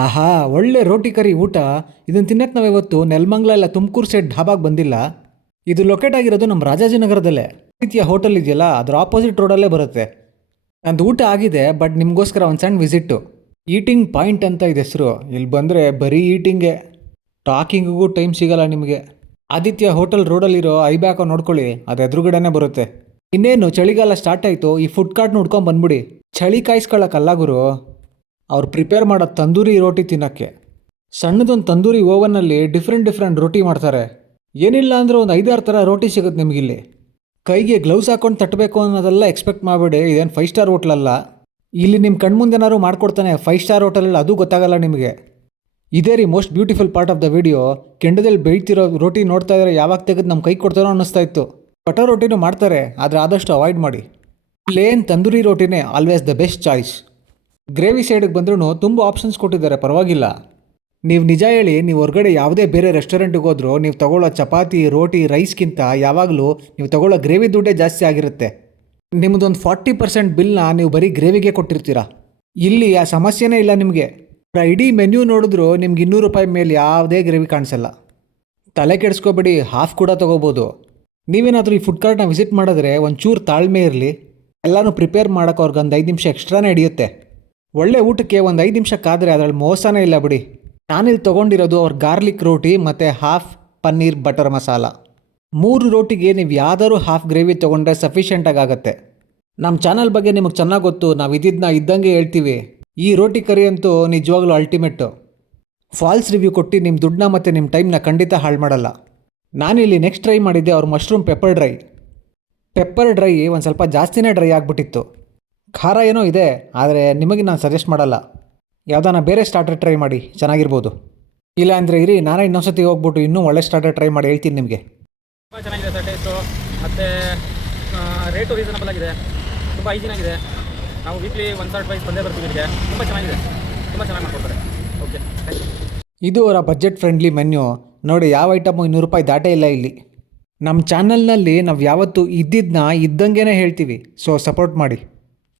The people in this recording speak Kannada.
ಆಹಾ, ಒಳ್ಳೆ ರೋಟಿ ಕರಿ ಊಟ. ಇದನ್ನು ತಿನ್ನಕ್ಕೆ ನಾವಿವತ್ತು ನೆಲಮಂಗಲ ಇಲ್ಲ ತುಮಕೂರು ಸೈಡ್ ಢಾಬಾಗೆ ಬಂದಿಲ್ಲ. ಇದು ಲೊಕೇಟ್ ಆಗಿರೋದು ನಮ್ಮ ರಾಜಾಜಿನಗರದಲ್ಲೇ. ಆದಿತ್ಯ ಹೋಟೆಲ್ ಇದೆಯಲ್ಲ, ಅದರ ಆಪೋಸಿಟ್ ರೋಡಲ್ಲೇ ಬರುತ್ತೆ. ನಂದು ಊಟ ಆಗಿದೆ, ಬಟ್ ನಿಮಗೋಸ್ಕರ ಒಂದು ಸಣ್ಣ ವಿಸಿಟ್ಟು. ಈಟಿಂಗ್ ಪಾಯಿಂಟ್ ಅಂತ ಇದೆ ಹೆಸರು. ಇಲ್ಲಿ ಬಂದರೆ ಬರೀ ಈಟಿಂಗೆ, ಟಾಕಿಂಗಿಗೂ ಟೈಮ್ ಸಿಗಲ್ಲ ನಿಮಗೆ. ಆದಿತ್ಯ ಹೋಟೆಲ್ ರೋಡಲ್ಲಿರೋ ಐಬ್ಯಾಕೋ ನೋಡ್ಕೊಳ್ಳಿ, ಅದು ಎದುರುಗಡೆನೇ ಬರುತ್ತೆ. ಇನ್ನೇನು ಚಳಿಗಾಲ ಸ್ಟಾರ್ಟ್ ಆಯಿತು, ಈ ಫುಡ್ ಕಾರ್ಟ್ ನೋಡ್ಕೊಂಡು ಬಂದ್ಬಿಡಿ. ಚಳಿ ಕಾಯಿಸ್ಕೊಳ್ಳೋಕ್ಕಲ್ಲ ಗುರು, ಅವ್ರು ಪ್ರಿಪೇರ್ ಮಾಡೋ ತಂದೂರಿ ರೋಟಿ ತಿನ್ನೋಕ್ಕೆ. ಸಣ್ಣದೊಂದು ತಂದೂರಿ ಓವನ್ನಲ್ಲಿ ಡಿಫ್ರೆಂಟ್ ರೋಟಿ ಮಾಡ್ತಾರೆ. ಏನಿಲ್ಲ ಅಂದರೆ ಒಂದು 5-6 ಥರ ರೋಟಿ ಸಿಗುತ್ತೆ ನಿಮಗಿಲ್ಲಿ. ಕೈಗೆ ಗ್ಲೌಸ್ ಹಾಕೊಂಡು ತಟ್ಟಬೇಕು ಅನ್ನೋದೆಲ್ಲ ಎಕ್ಸ್ಪೆಕ್ಟ್ ಮಾಡಬೇಡಿ. ಇದೇನು 5 ಸ್ಟಾರ್ ಹೋಟ್ಲಲ್ಲ. ಇಲ್ಲಿ ನಿಮ್ಮ ಕಣ್ಮುಂದೆನಾದ್ರು ಮಾಡ್ಕೊಡ್ತಾನೆ 5 ಸ್ಟಾರ್ ಹೋಟೆಲಲ್ಲಿ, ಅದು ಗೊತ್ತಾಗಲ್ಲ ನಿಮಗೆ. ಇದೇ ರೀ most beautiful part of the video. ಕೆಂಡದಲ್ಲಿ ಬೇಯ್ತಿರೋ ರೋಟಿ ನೋಡ್ತಾ ಇದ್ರೆ ಯಾವಾಗ ತೆಗೆದು ನಮ್ಮ ಕೈ ಕೊಡ್ತಾರೋ ಅನ್ನಿಸ್ತಾ ಇತ್ತು. ಬಟರ್ ರೋಟಿನೂ ಮಾಡ್ತಾರೆ, ಆದರೆ ಆದಷ್ಟು ಅವಾಯ್ಡ್ ಮಾಡಿ. ಪ್ಲೇನ್ ತಂದೂರಿ ರೋಟಿನೇ always the best choice. Gravy ಸೈಡಿಗೆ ಬಂದ್ರೂ ತುಂಬ ಆಪ್ಷನ್ಸ್ ಕೊಟ್ಟಿದ್ದಾರೆ, ಪರವಾಗಿಲ್ಲ. ನೀವು ನಿಜ ಹೇಳಿ, ನೀವು ಹೊರಗಡೆ ಯಾವುದೇ ಬೇರೆ ರೆಸ್ಟೋರೆಂಟಿಗೆ ಹೋದರೂ ನೀವು ತಗೊಳ್ಳೋ ಚಪಾತಿ ರೋಟಿ ರೈಸ್ಗಿಂತ ಯಾವಾಗಲೂ ನೀವು ತಗೊಳ್ಳೋ ಗ್ರೇವಿ ದುಡ್ಡೇ ಜಾಸ್ತಿ ಆಗಿರುತ್ತೆ. ನಿಮ್ಮದೊಂದು 40% ಬಿಲ್ನ ನೀವು ಬರೀ ಗ್ರೇವಿಗೆ ಕೊಟ್ಟಿರ್ತೀರ. ಇಲ್ಲಿ ಆ ಸಮಸ್ಯೆನೇ ಇಲ್ಲ ನಿಮಗೆ. ಇಡೀ ಮೆನ್ಯೂ ನೋಡಿದ್ರು ನಿಮ್ಗೆ 200 ರೂಪಾಯಿ ಮೇಲೆ ಯಾವುದೇ ಗ್ರೇವಿ ಕಾಣಿಸಲ್ಲ. ತಲೆ ಕೆಡಿಸ್ಕೋಬೇಡಿ, ಹಾಫ್ ಕೂಡ ತೊಗೋಬೋದು. ನೀವೇನಾದರೂ ಈ ಫುಡ್ ಕಾರ್ಟ್ನ ವಿಸಿಟ್ ಮಾಡಿದ್ರೆ ಒಂಚೂರು ತಾಳ್ಮೆ ಇರಲಿ. ಎಲ್ಲನೂ ಪ್ರಿಪೇರ್ ಮಾಡೋಕೆ ಅವ್ರಿಗೆ ಒಂದು 5 ನಿಮಿಷ ಎಕ್ಸ್ಟ್ರಾನೇ ಹಿಡಿಯುತ್ತೆ. ಒಳ್ಳೆ ಊಟಕ್ಕೆ ಒಂದು 5 ನಿಮಿಷಕ್ಕಾದರೆ ಅದರಲ್ಲಿ ಮೋಸನೇ ಇಲ್ಲ ಬಿಡಿ. ನಾನಿಲ್ಲಿ ತೊಗೊಂಡಿರೋದು ಅವ್ರ ಗಾರ್ಲಿಕ್ ರೋಟಿ ಮತ್ತು ಹಾಫ್ ಪನ್ನೀರ್ ಬಟರ್ ಮಸಾಲ. 3 ರೋಟಿಗೆ ನೀವು ಯಾವ್ದಾದ್ರು ಹಾಫ್ ಗ್ರೇವಿ ತೊಗೊಂಡ್ರೆ ಸಫಿಷಿಯೆಂಟಾಗಿ ಆಗುತ್ತೆ. ನಮ್ಮ ಚಾನಲ್ ಬಗ್ಗೆ ನಿಮಗೆ ಚೆನ್ನಾಗಿ ಗೊತ್ತು, ನಾವು ಇದ್ದಿದ್ದನ್ನ ಇದ್ದಂಗೆ ಹೇಳ್ತೀವಿ. ಈ ರೋಟಿ ಕರಿ ಅಂತೂ ನಿಜವಾಗ್ಲೂ ಅಲ್ಟಿಮೇಟು. ಫಾಲ್ಸ್ ರಿವ್ಯೂ ಕೊಟ್ಟು ನಿಮ್ಮ ದುಡ್ಡನ್ನ ಮತ್ತು ನಿಮ್ಮ ಟೈಮ್ನ ಖಂಡಿತ ಹಾಳು ಮಾಡಲ್ಲ. ನಾನಿಲ್ಲಿ ನೆಕ್ಸ್ಟ್ ಟ್ರೈ ಮಾಡಿದ್ದೆ ಅವ್ರ ಮಶ್ರೂಮ್ ಪೆಪ್ಪರ್ ಡ್ರೈ ಒಂದು ಸ್ವಲ್ಪ ಜಾಸ್ತಿನೇ ಡ್ರೈ ಆಗಿಬಿಟ್ಟಿತ್ತು. ಖಾರ ಏನೋ ಇದೆ, ಆದರೆ ನಿಮಗೆ ನಾನು ಸಜೆಸ್ಟ್ ಮಾಡಲ್ಲ. ಯಾವುದಾನ ಬೇರೆ ಸ್ಟಾರ್ಟರ್ ಟ್ರೈ ಮಾಡಿ, ಚೆನ್ನಾಗಿರ್ಬೋದು. ಇಲ್ಲ ಅಂದರೆ ಇರಿ, ನಾನೇ ಇನ್ನೊಂದ್ಸತಿ ಹೋಗ್ಬಿಟ್ಟು ಇನ್ನೂ ಒಳ್ಳೆ ಸ್ಟಾರ್ಟರ್ ಟ್ರೈ ಮಾಡಿ ಹೇಳ್ತೀನಿ ನಿಮಗೆ. ತುಂಬ ಚೆನ್ನಾಗಿದೆ ಸರ್ ಟೇಸ್ಟು, ಮತ್ತು ರೇಟು ರೀಸನಬಲ್ ಆಗಿದೆ, ತುಂಬ ಹೈಜಿನಾಗಿದೆ. ನಾವು ವೀಕ್ಲಿ 1 or 2 ಬಂದೇ ಬರ್ತೀವಿ ಇಲ್ಲಿಗೆ. ತುಂಬ ಚೆನ್ನಾಗಿದೆ, ತುಂಬ ಚೆನ್ನಾಗಿ ಮಾಡ್ಕೊಡ್ತಾರೆ. ಓಕೆ, ಇದು ಅವರ ಬಜೆಟ್ ಫ್ರೆಂಡ್ಲಿ ಮೆನ್ಯೂ. ನೋಡಿ, ಯಾವ ಐಟಮು 200 ರೂಪಾಯಿ ದಾಟೇ ಇಲ್ಲ ಇಲ್ಲಿ. ನಮ್ಮ ಚಾನಲ್ನಲ್ಲಿ ನಾವು ಯಾವತ್ತೂ ಇದ್ದಿದ್ದನ್ನ ಇದ್ದಂಗೆ ಹೇಳ್ತೀವಿ, ಸೊ ಸಪೋರ್ಟ್ ಮಾಡಿ.